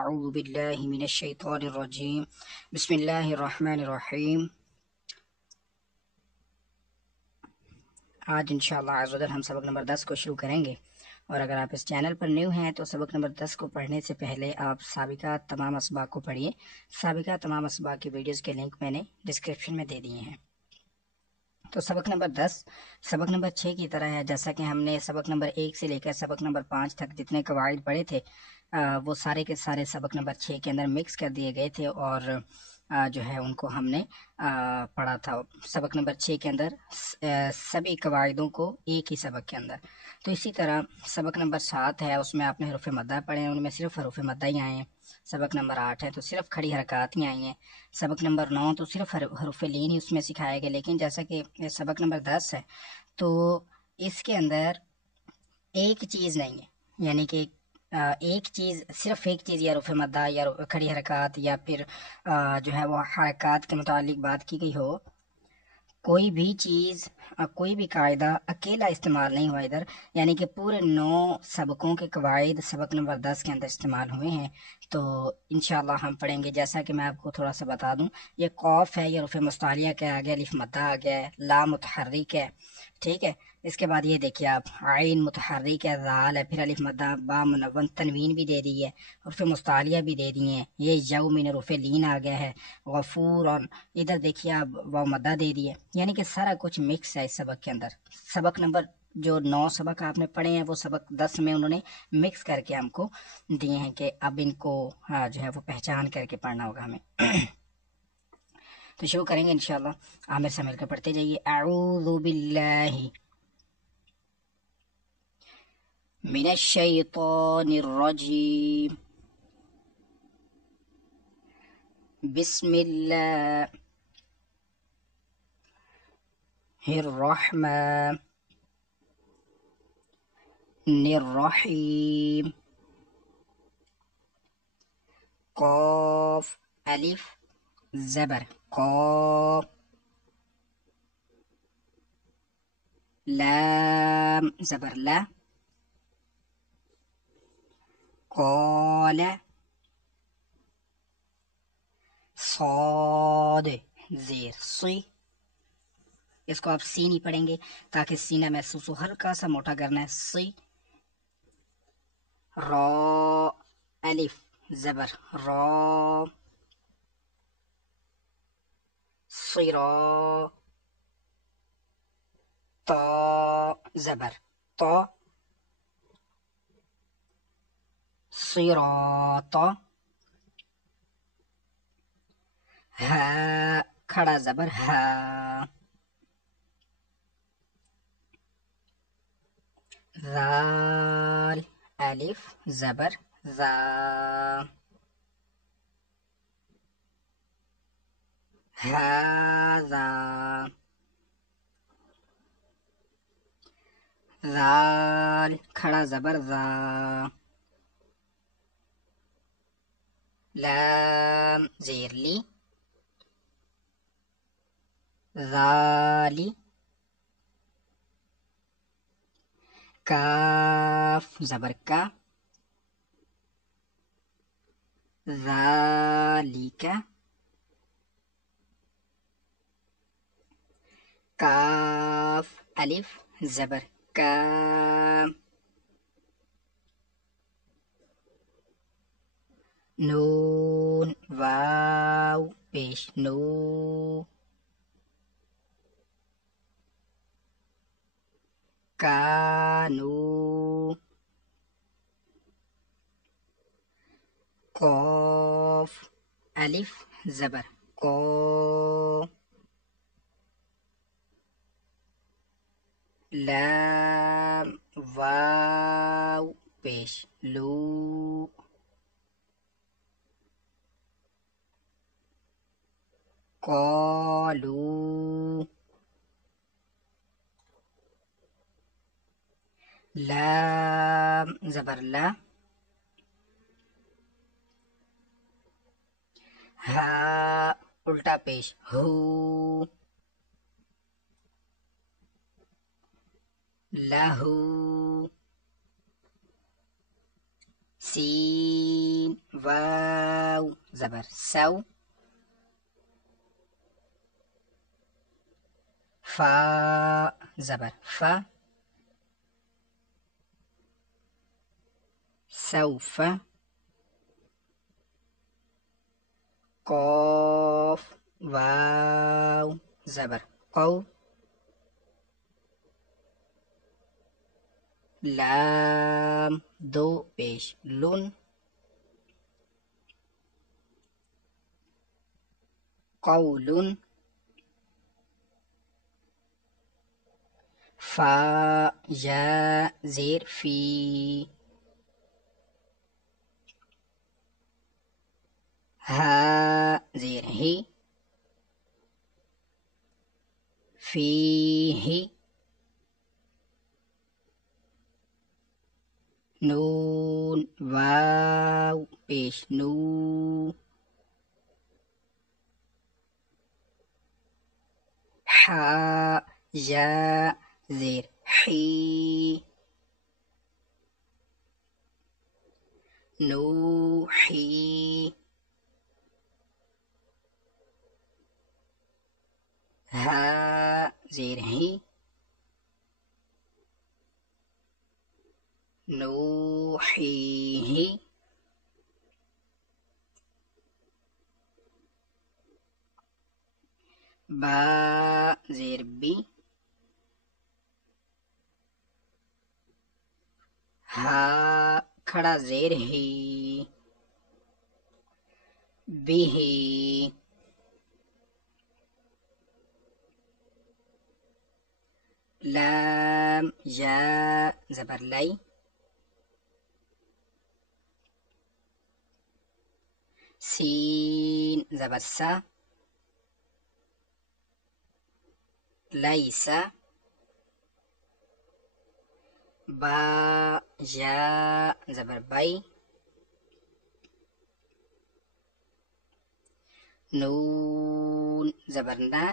اعوذ باللہ من الشیطان الرجیم بسم اللہ الرحمن الرحیم۔ آج انشاءاللہ عز و جل ہم سبق نمبر 10 کو شروع کریں گے، اور اگر آپ اس چینل پر نیو ہیں تو سبق نمبر 10 کو پڑھنے سے پہلے آپ سابقہ تمام اسباق کو پڑھیے۔ سابقہ تمام اسباق کی ویڈیوز کے لنک میں نے ڈسکرپشن میں دے دیے ہیں۔ تو سبق نمبر 10 سبق نمبر 6 کی طرح ہے، جیسا کہ ہم نے سبق نمبر 1 سے لے کر سبق نمبر 5 تک جتنے قواعد پڑھے تھے وہ سارے کے سارے سبق نمبر 6 کے اندر مکس کر دیے گئے تھے، اور جو ہے ان کو ہم نے پڑھا تھا سبق نمبر 6 کے اندر سبھی قواعدوں کو ایک ہی سبق کے اندر۔ تو اسی طرح سبق نمبر 7 ہے، اس میں آپ نے حروف مدہ پڑھے ہیں، ان میں صرف حروف مدہ ہی آئے ہیں۔ سبق نمبر 8 ہے تو صرف کھڑی حرکات ہی آئی ہیں۔ سبق نمبر 9 تو صرف حروف لین ہی اس میں سکھائے گئے، لیکن جیسا کہ سبق نمبر 10 ہے تو اس کے اندر ایک چیز نہیں ہے، یعنی کہ صرف ایک چیز یا حروف مدہ یا کھڑی حرکات یا پھر جو ہے وہ حرکات کے متعلق بات کی گئی ہو، کوئی بھی چیز کوئی بھی قاعدہ اکیلا استعمال نہیں ہوا ادھر، یعنی کہ پورے 9 سبقوں کے قواعد سبق نمبر 10 کے اندر استعمال ہوئے ہیں۔ تو انشاءاللہ ہم پڑھیں گے، جیسا کہ میں آپ کو تھوڑا سا بتا دوں، یہ قوف ہے، یہ حروف مستعلیہ کے آگے الف مدہ آ گیا ہے، لا متحرک ہے، ٹھیک ہے۔ اس کے بعد یہ دیکھیے آپ، عین متحرک ہے، ذال ہے، پھر الف مدہ، با منون، تنوین بھی دے دی ہے، حروف مستعلیہ بھی دے دی ہیں، یہ یو من حروف لین آ گیا ہے، غفور، اور ادھر دیکھیے آپ واو مدہ دے دی ہے، یعنی کہ سارا کچھ مکس ہے اس سبق کے اندر۔ سبق نمبر جو 9 سبق آپ نے پڑھے ہیں وہ سبق 10 میں انہوں نے مکس کر کے ہم کو دیے ہیں کہ اب ان کو جو ہے وہ پہچان کر کے پڑھنا ہوگا ہمیں۔ تو شروع کریں گے انشاءاللہ، عامر سے مل کر پڑھتے جائیے۔ اعوذ باللہ من الشیطان الرجیم، بسم اللہ الرحمن الرحیم، قاف الف زبر قا، لام زبر لا، قال، صاد زیر سی، اس کو آپ سی نہیں پڑھیں گے تاکہ سینہ محسوس ہو، ہلکا سا موٹا کرنا ہے، سی۔ را الف زبر را، صرا، تا زبر تا، صراط، ہا کھڑا زبر ہا، ذال الف زبر ذا، هذا، ذال کھڑا زبر ذا، لام زیر لی، ذالی، کاف زبر کا، ذالک، کاف الف زبر کا، نون واو پیش نو، کانو، قاف الف زبر کو، لام واو پیش لو، قالو، لام زبر لا، ہا الٹا پیش ہو، لہو، سين واو زبر سو. فا زبر فا. سوف. قاف واو زبر قو. لام دو پیش لون. قول. فا یا زیر فی. ہا زیر ہی. فیہ. نون واو پیش نو. حا یا زیر حی. نوحی. ہا زیر ہی. نوحیہ. با زیر بی. ہا کھڑا زیر ہی. بھی. لام یا زبر لائی. سین زبر سا. لیسا. با یا زبر بائی. نون زبر نا.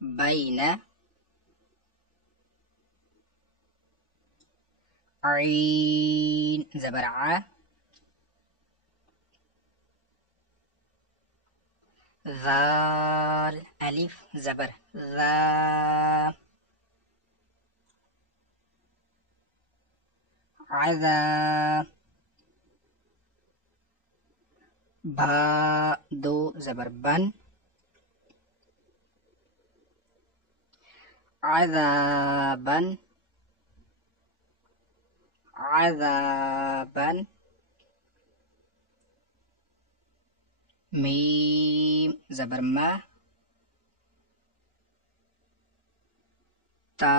بین. عین زبر ع. ذال الف زبر ذا. عذا. با دو زبر بن. عذابا. عذابا. میم زبر ما. تا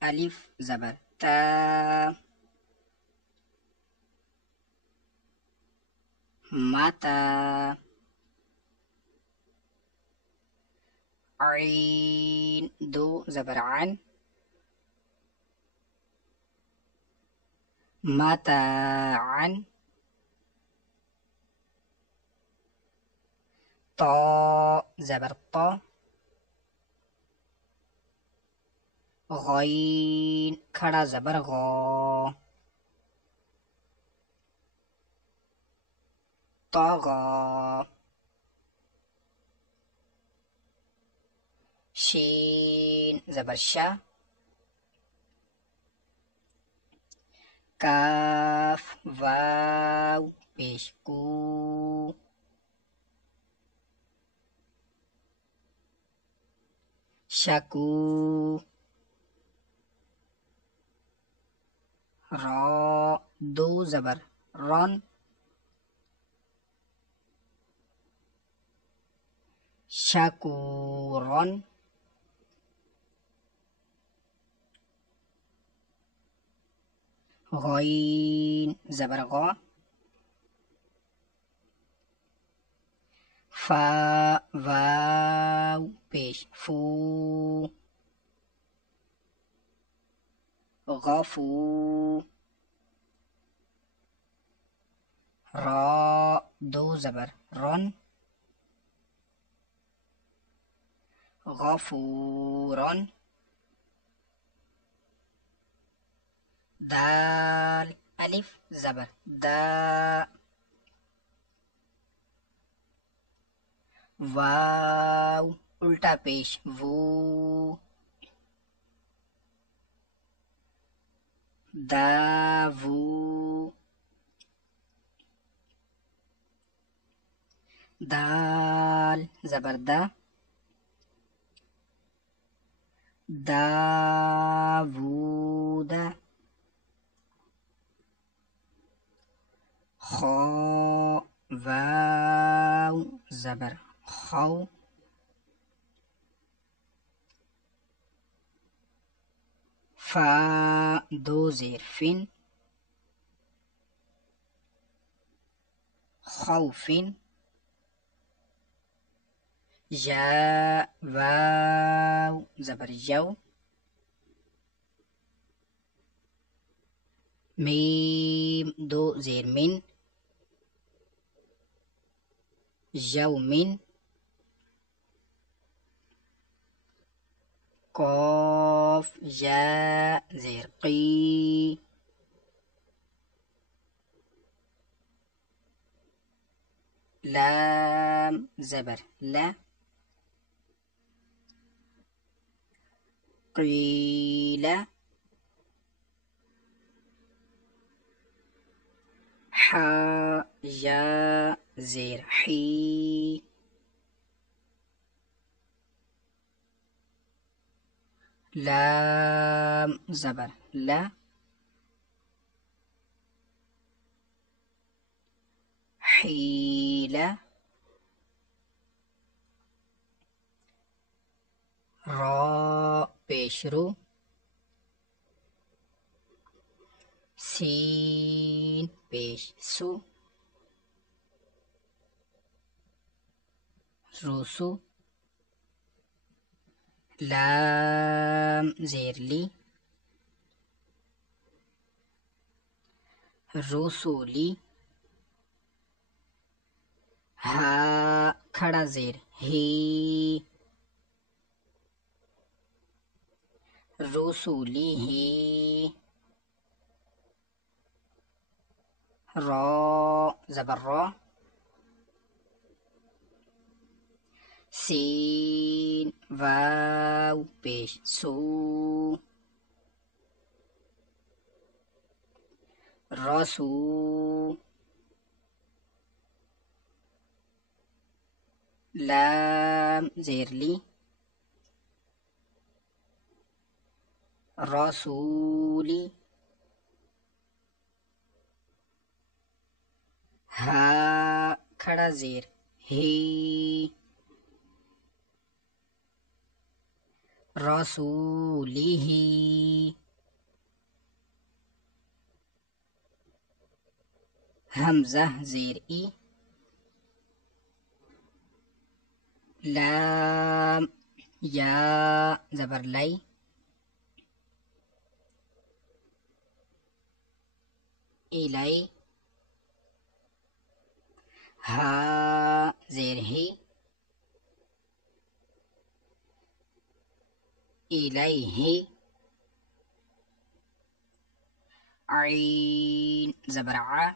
الف زبر تا. ماتا. عین دو زبر عن. متاعا. طا زبر طا. غین کھڑا زبر غا. طغى. شین زبر شا. کاف واو پیش کو. شکو. را دو زبر رن. شکورن. غین زبر غا. فا واو پیش فو. غفو. را دو زبر رن. غفورن. دال الف زبر دا. واو الٹا پیش وو. دا وو. دال زبر دا. داوود. خا واو زبر خو. فا دو زیر فن. خوف. جا واو زبر جو. میم دو زیر من. جو من. قاف یا زیر قی. لام زبر لا. قیل. حا یا زیر حی. لام زبر لا. حیلہ. را پیش رو. سین پیش سو. روسو. لام زیر لی. رسولی. ہا کھڑا زیر ہی. رسولی ہی. را زبر را. سین واو پیش سو. رسو. لام زیر لی. رسولی. ہا کھڑا زیر ہی. رسولی ہی. حمزہ زیر ای. لام یا زبر لائی. الائی. ہا زیر ہی. الیہ. عین زبر ع.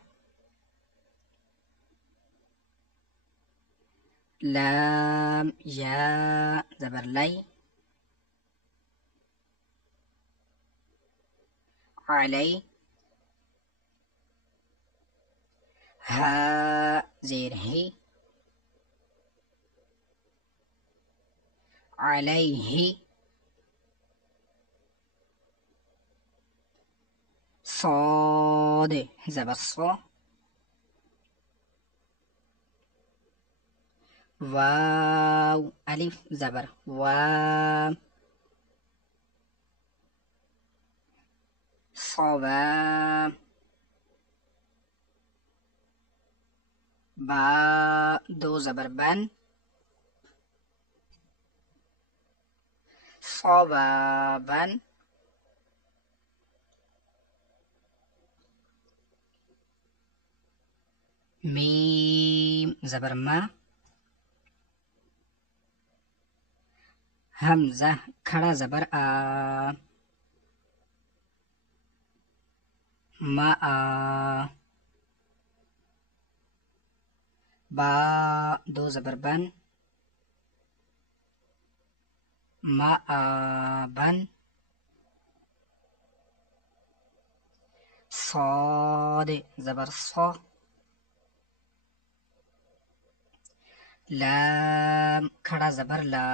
لام یا زبر لائی. علی. ہا زیر ہی. علیہ. صاد زبر صا. واو الف زبر وا. صوا. با دو زبر بن. صوابا. میم زبر ما. حمزہ کھڑا زبر آ. ماء با دو زبر بن مآبن صاد زبر صا لام کھڑا زبر لا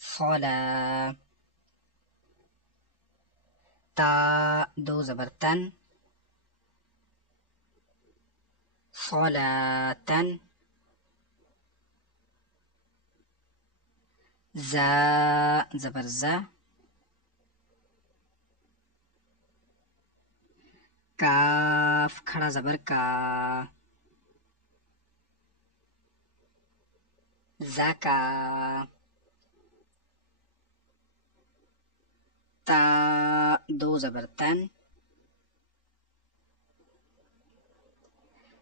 صلا تا دو زبر تن صلاة زا زبر زا کاف کھڑا زبر کا زکا تا دو زبر تن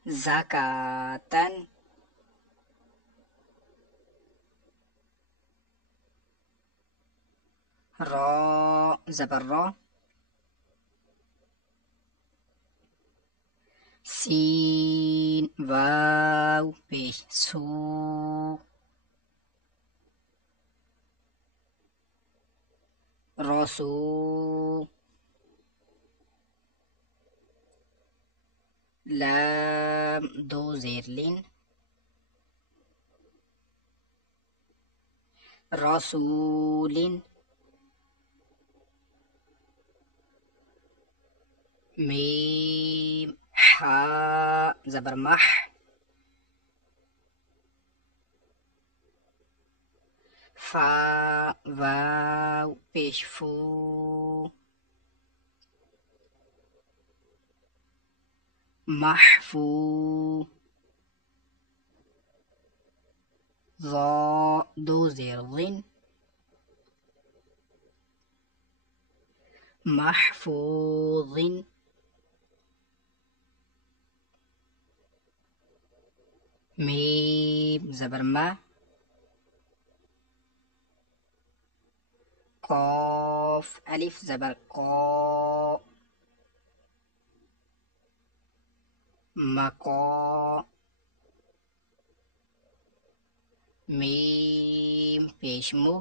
زکاتن را زبر را سین واو پیش سو راسو لام دو زیر لین رسول میم حا زبر مح فا واو پیش فو محفو ضا دو زیر ضن محفوظ میم زبر ما قاف الف زبر قا مقا میم پیش مو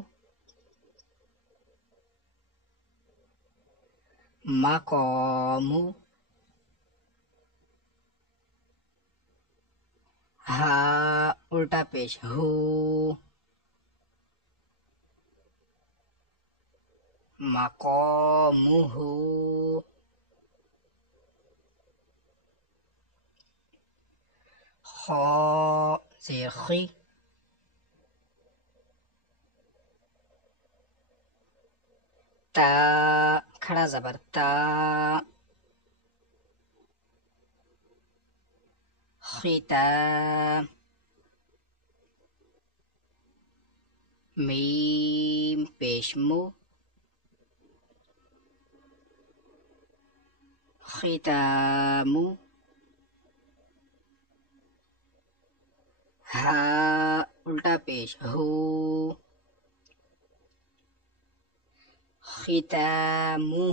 مقامو ہا الٹا پیش ہو مقامہ خا زیر خی تا کھڑا زبر تا ختام میم پیش مو ختامو ہا الٹا پیش ہو ختامہ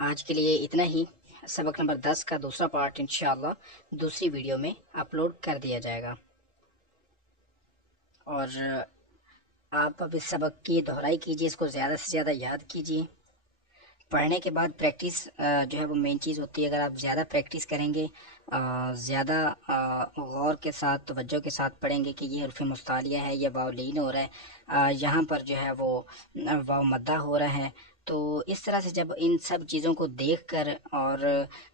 آج کے لیے اتنا ہی. سبق نمبر 10 کا دوسرا پارٹ انشاءاللہ دوسری ویڈیو میں اپلوڈ کر دیا جائے گا. اور آپ اب اس سبق کی دہرائی کیجیے، اس کو زیادہ سے زیادہ یاد کیجیے. پڑھنے کے بعد پریکٹس جو ہے وہ مین چیز ہوتی ہے. اگر آپ زیادہ پریکٹس کریں گے، زیادہ غور کے ساتھ توجہ کے ساتھ پڑھیں گے کہ یہ حرف مستعلیہ ہے، یہ واو لین ہو رہا ہے، یہاں پر جو ہے وہ واو مدہ ہو رہا ہے، تو اس طرح سے جب ان سب چیزوں کو دیکھ کر اور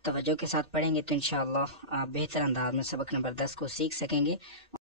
توجہ کے ساتھ پڑھیں گے تو انشاءاللہ بہتر انداز میں سبق نمبر 10 کو سیکھ سکیں گے.